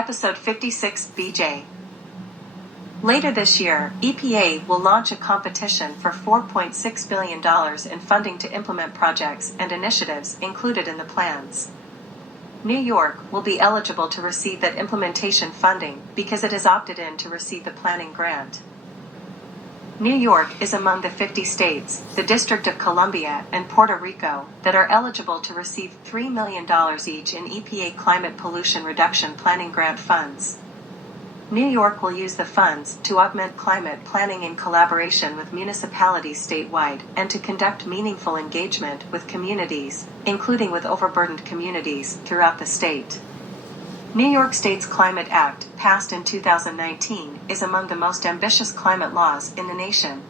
Episode 56 BJ. Later this year, EPA will launch a competition for $4.6 billion in funding to implement projects and initiatives included in the plans. New York will be eligible to receive that implementation funding because it has opted in to receive the planning grant. New York is among the 50 states, the District of Columbia, and Puerto Rico that are eligible to receive $3 million each in EPA Climate Pollution Reduction Planning Grant funds. New York will use the funds to augment climate planning in collaboration with municipalities statewide and to conduct meaningful engagement with communities, including with overburdened communities throughout the state. New York State's Climate Act, passed in 2019, is among the most ambitious climate laws in the nation.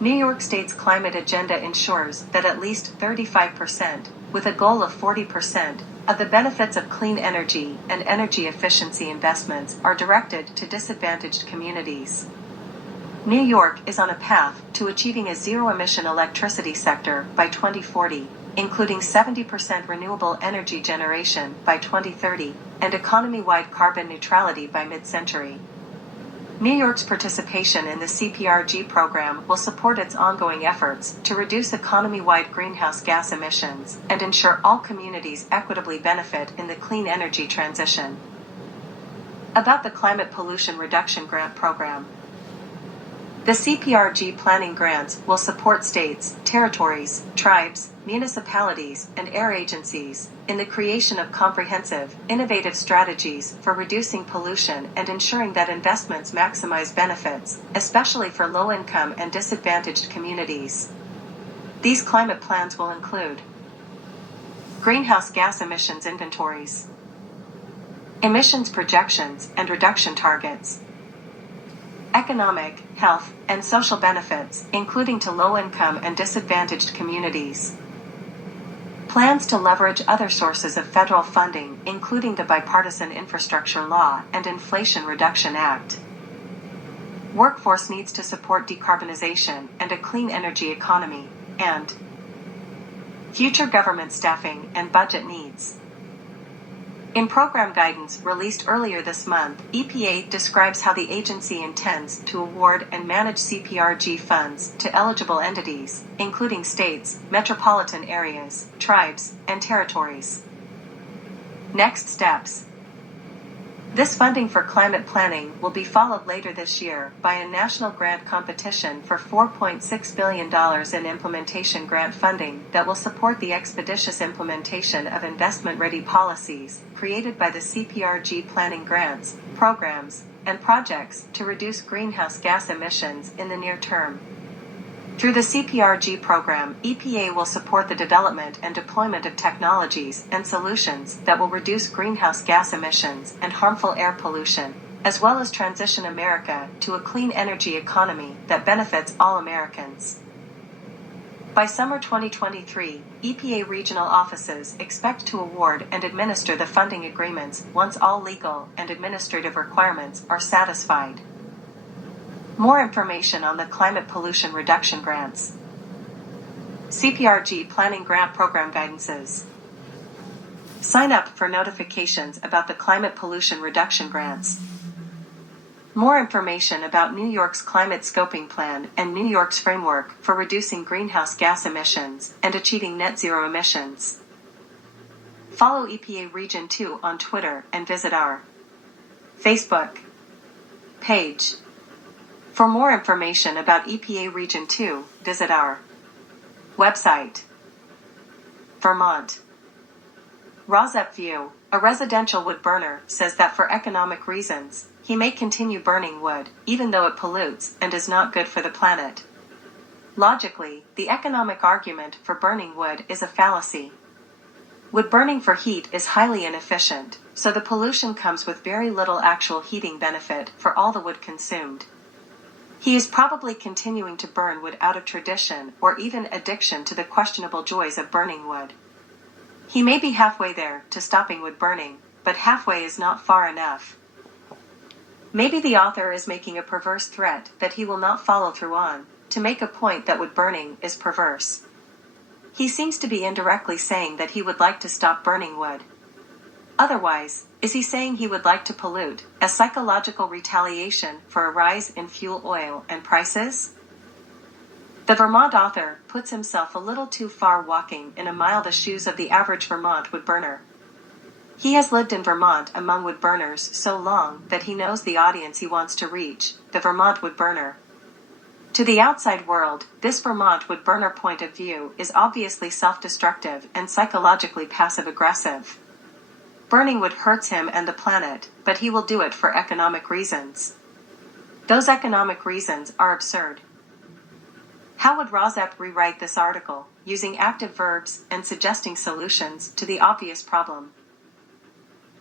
New York State's climate agenda ensures that at least 35%, with a goal of 40%, of the benefits of clean energy and energy efficiency investments are directed to disadvantaged communities. New York is on a path to achieving a zero-emission electricity sector by 2040, including 70% renewable energy generation by 2030, and economy-wide carbon neutrality by mid-century. New York's participation in the CPRG program will support its ongoing efforts to reduce economy-wide greenhouse gas emissions and ensure all communities equitably benefit in the clean energy transition. About the Climate Pollution Reduction Grant Program. The CPRG planning grants will support states, territories, tribes, municipalities, and air agencies in the creation of comprehensive, innovative strategies for reducing pollution and ensuring that investments maximize benefits, especially for low-income and disadvantaged communities. These climate plans will include greenhouse gas emissions inventories, emissions projections and reduction targets, economic, health, and social benefits, including to low-income and disadvantaged communities. Plans to leverage other sources of federal funding, including the Bipartisan Infrastructure Law and Inflation Reduction Act. Workforce needs to support decarbonization and a clean energy economy, and future government staffing and budget needs. In program guidance released earlier this month, EPA describes how the agency intends to award and manage CPRG funds to eligible entities, including states, metropolitan areas, tribes, and territories. Next steps. This funding for climate planning will be followed later this year by a national grant competition for $4.6 billion in implementation grant funding that will support the expeditious implementation of investment-ready policies created by the CPRG planning grants, programs, and projects to reduce greenhouse gas emissions in the near term. Through the CPRG program, EPA will support the development and deployment of technologies and solutions that will reduce greenhouse gas emissions and harmful air pollution, as well as transition America to a clean energy economy that benefits all Americans. By summer 2023, EPA regional offices expect to award and administer the funding agreements once all legal and administrative requirements are satisfied. More information on the Climate Pollution Reduction Grants. CPRG Planning Grant Program Guidances. Sign up for notifications about the Climate Pollution Reduction Grants. More information about New York's Climate Scoping Plan and New York's framework for reducing greenhouse gas emissions and achieving net zero emissions. Follow EPA Region 2 on Twitter and visit our Facebook page. For more information about EPA Region 2, visit our website. Vermont. Rozep View, a residential wood burner, says that for economic reasons, he may continue burning wood, even though it pollutes and is not good for the planet. Logically, the economic argument for burning wood is a fallacy. Wood burning for heat is highly inefficient, so the pollution comes with very little actual heating benefit for all the wood consumed. He is probably continuing to burn wood out of tradition or even addiction to the questionable joys of burning wood. He may be halfway there to stopping wood burning, but halfway is not far enough. Maybe the author is making a perverse threat that he will not follow through on, to make a point that wood burning is perverse. He seems to be indirectly saying that he would like to stop burning wood. Otherwise, is he saying he would like to pollute, as psychological retaliation for a rise in fuel oil and prices? The Vermont author puts himself a little too far walking in a mile the shoes of the average Vermont wood-burner. He has lived in Vermont among wood-burners so long that he knows the audience he wants to reach, the Vermont wood-burner. To the outside world, this Vermont wood-burner point of view is obviously self-destructive and psychologically passive-aggressive. Burning wood hurts him and the planet, but he will do it for economic reasons. Those economic reasons are absurd. How would Rozep rewrite this article, using active verbs and suggesting solutions to the obvious problem?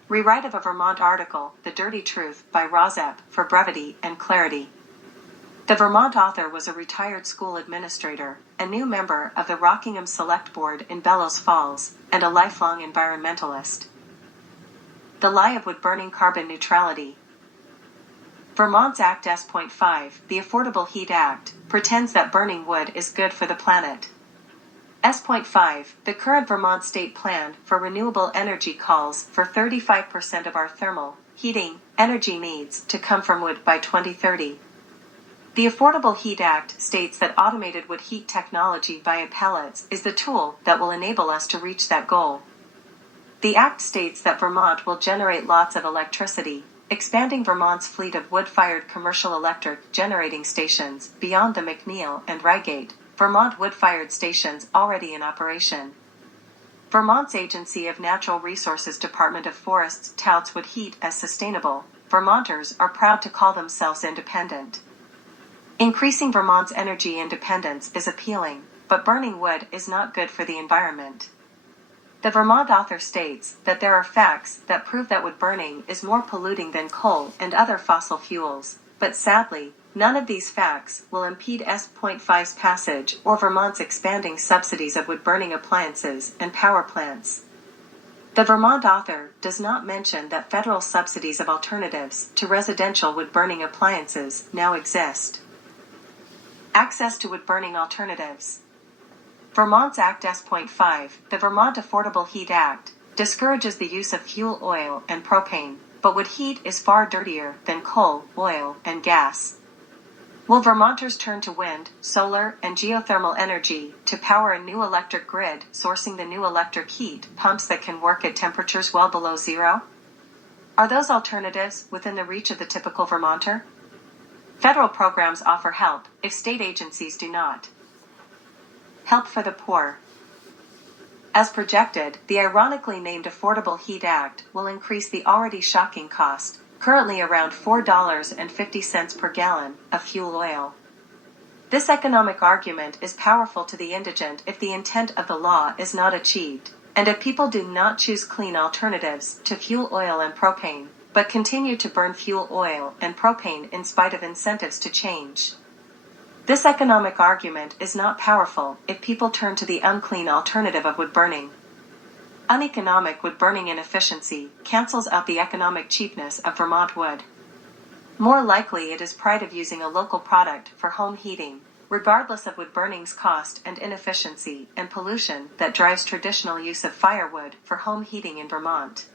Rewrite of a Vermont article, The Dirty Truth, by Rozep, for brevity and clarity. The Vermont author was a retired school administrator, a new member of the Rockingham Select Board in Bellows Falls, and a lifelong environmentalist. The Lie of Wood-Burning Carbon Neutrality. Vermont's Act S.5, the Affordable Heat Act, pretends that burning wood is good for the planet. S.5, the current Vermont state plan for renewable energy calls for 35% of our thermal, heating, energy needs to come from wood by 2030. The Affordable Heat Act states that automated wood heat technology via pellets is the tool that will enable us to reach that goal. The Act states that Vermont will generate lots of electricity, expanding Vermont's fleet of wood-fired commercial electric generating stations beyond the McNeil and Reigate, Vermont wood-fired stations already in operation. Vermont's Agency of Natural Resources Department of Forests touts wood heat as sustainable. Vermonters are proud to call themselves independent. Increasing Vermont's energy independence is appealing, but burning wood is not good for the environment. The Vermont author states that there are facts that prove that wood burning is more polluting than coal and other fossil fuels, but sadly, none of these facts will impede S.5's passage or Vermont's expanding subsidies of wood-burning appliances and power plants. The Vermont author does not mention that federal subsidies of alternatives to residential wood-burning appliances now exist. Access to wood-burning alternatives. Vermont's Act S.5, the Vermont Affordable Heat Act, discourages the use of fuel oil and propane, but wood heat is far dirtier than coal, oil, and gas. Will Vermonters turn to wind, solar, and geothermal energy to power a new electric grid, sourcing the new electric heat pumps that can work at temperatures well below zero? Are those alternatives within the reach of the typical Vermonter? Federal programs offer help if state agencies do not. Help for the poor. As projected, the ironically named Affordable Heat Act will increase the already shocking cost, currently around $4.50 per gallon, of fuel oil. This economic argument is powerful to the indigent if the intent of the law is not achieved, and if people do not choose clean alternatives to fuel oil and propane, but continue to burn fuel oil and propane in spite of incentives to change. This economic argument is not powerful if people turn to the unclean alternative of wood burning. Uneconomic wood burning inefficiency cancels out the economic cheapness of Vermont wood. More likely it is pride of using a local product for home heating, regardless of wood burning's cost and inefficiency and pollution, that drives traditional use of firewood for home heating in Vermont.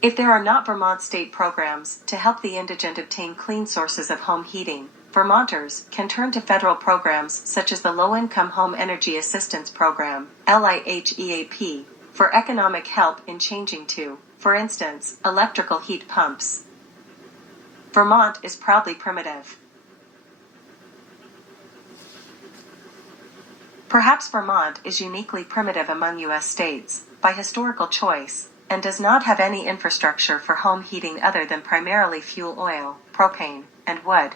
If there are not Vermont state programs to help the indigent obtain clean sources of home heating, Vermonters can turn to federal programs such as the Low-Income Home Energy Assistance Program, LIHEAP, for economic help in changing to, for instance, electrical heat pumps. Vermont is proudly primitive. Perhaps Vermont is uniquely primitive among U.S. states, by historical choice, and does not have any infrastructure for home heating other than primarily fuel oil, propane, and wood.